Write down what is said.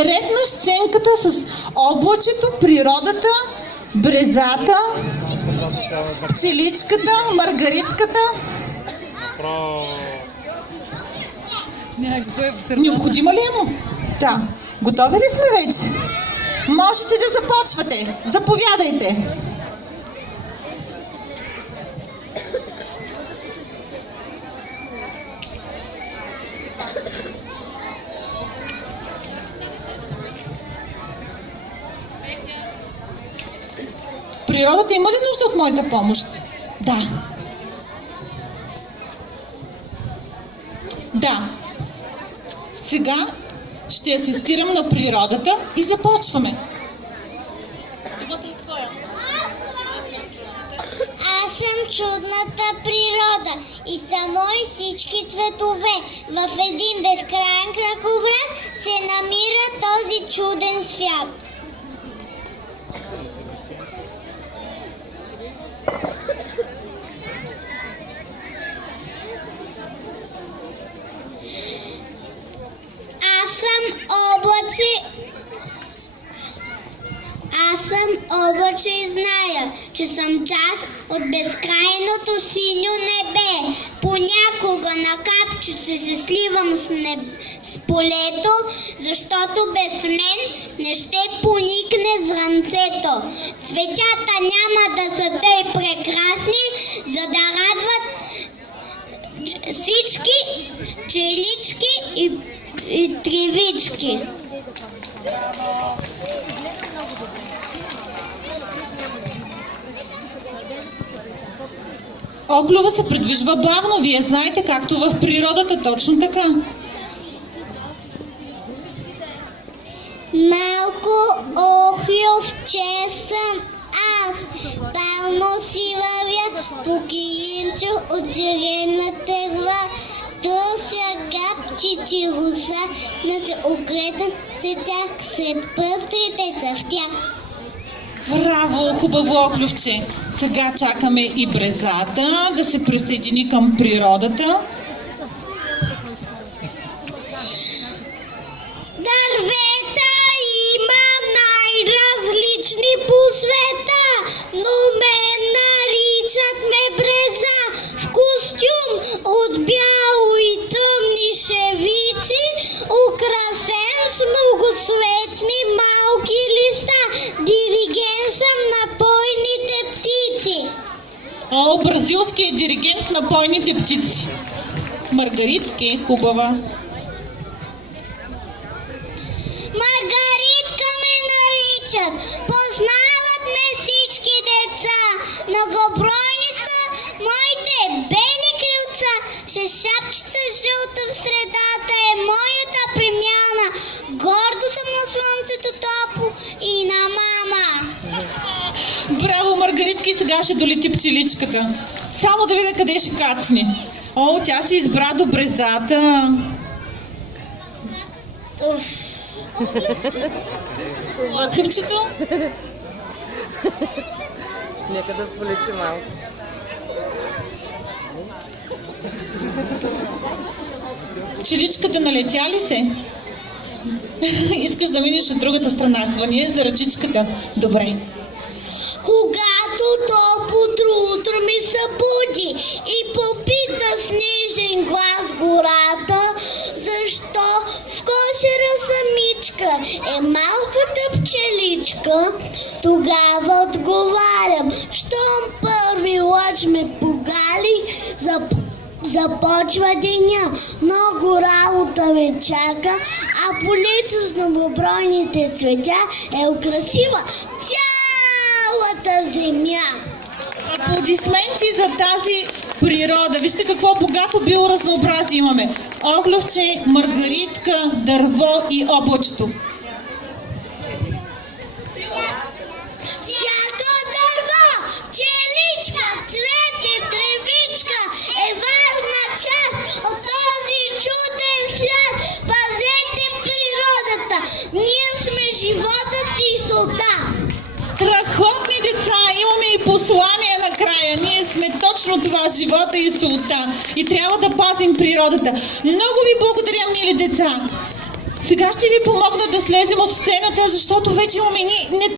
е ред на сценката с облачето, природата, брезата, пчеличката, маргаритката. Необходимо ли е му? Да. Готови ли сме вече? Можете да започвате. Заповядайте. Природата има ли нужда от моята помощ? Да. Да. Сега ще асистирам на природата и започваме. Думата е твоя. Аз съм чудната природа и само и всички цветове. В един безкрайен кръговрат се намира този чуден свят. Аз съм облаче и зная, че съм част от безкрайното синьо небе. Понякога на капчице се сливам с полето, защото без мен не ще поникне зранцето. Цветята няма да са тъй прекрасни, за да радват всички пчелички и тревички. Оглюва се придвижва бавно, вие знаете, както в природата, точно така. Малко охлювче съм аз, бавно си вървя по килимче от зелена трава. Търся капчици роса, да се огледам след тях, сред пъстрите цъфтя. Браво, хубаво оклювче! Сега чакаме и брезата да се присъедини към природата. Дървета има най-различни по света, но мен наричат ме бреза. В костюм от бяло и тъмни шевици, украсен с многоцветни малки листа. Диригент съм на бойните птици. О, бразилският диригент на бойните птици. Маргаритки, хубава. Маргаритка ме наричат, познават ме всички деца. Многобройни са моите бели крилца, шапчица жълта в средата е моята премяна. Гордо съм на слънцето топло и на мама. Браво, Маргаритки, сега ще долети пчеличката. Само да видя къде ще кацне. О, тя си избра до брезата. Клювчето? Нека да полети малко. Пчеличката налетя ли се? Искаш да минеш от другата страна. Хвани за ръчичката. Добре. Когато топлото утро ми събуди и попита с нежен глас гората, защо в кошера самичка е малката пчеличка, тогава отговарям, щом първи лъч ме погали, започва деня, много работа ме чака, а полето с многобройните цветя е украсива цялата земя. Аплодисменти за тази природа. Вижте какво богато биоразнообразие имаме. Оглювче, маргаритка, дърво и облачето. Всяко дърво, пчеличка, цвете, тревичка е важна част от този чуден свят. Пазете природата, ние сме животът и солта. Страхотни деца! Имаме и послание накрая. Ние сме точно това, живота и солта. И трябва да пазим природата. Много ви благодаря, мили деца! Сега ще ви помогна да слезем от сцената, защото вече имаме не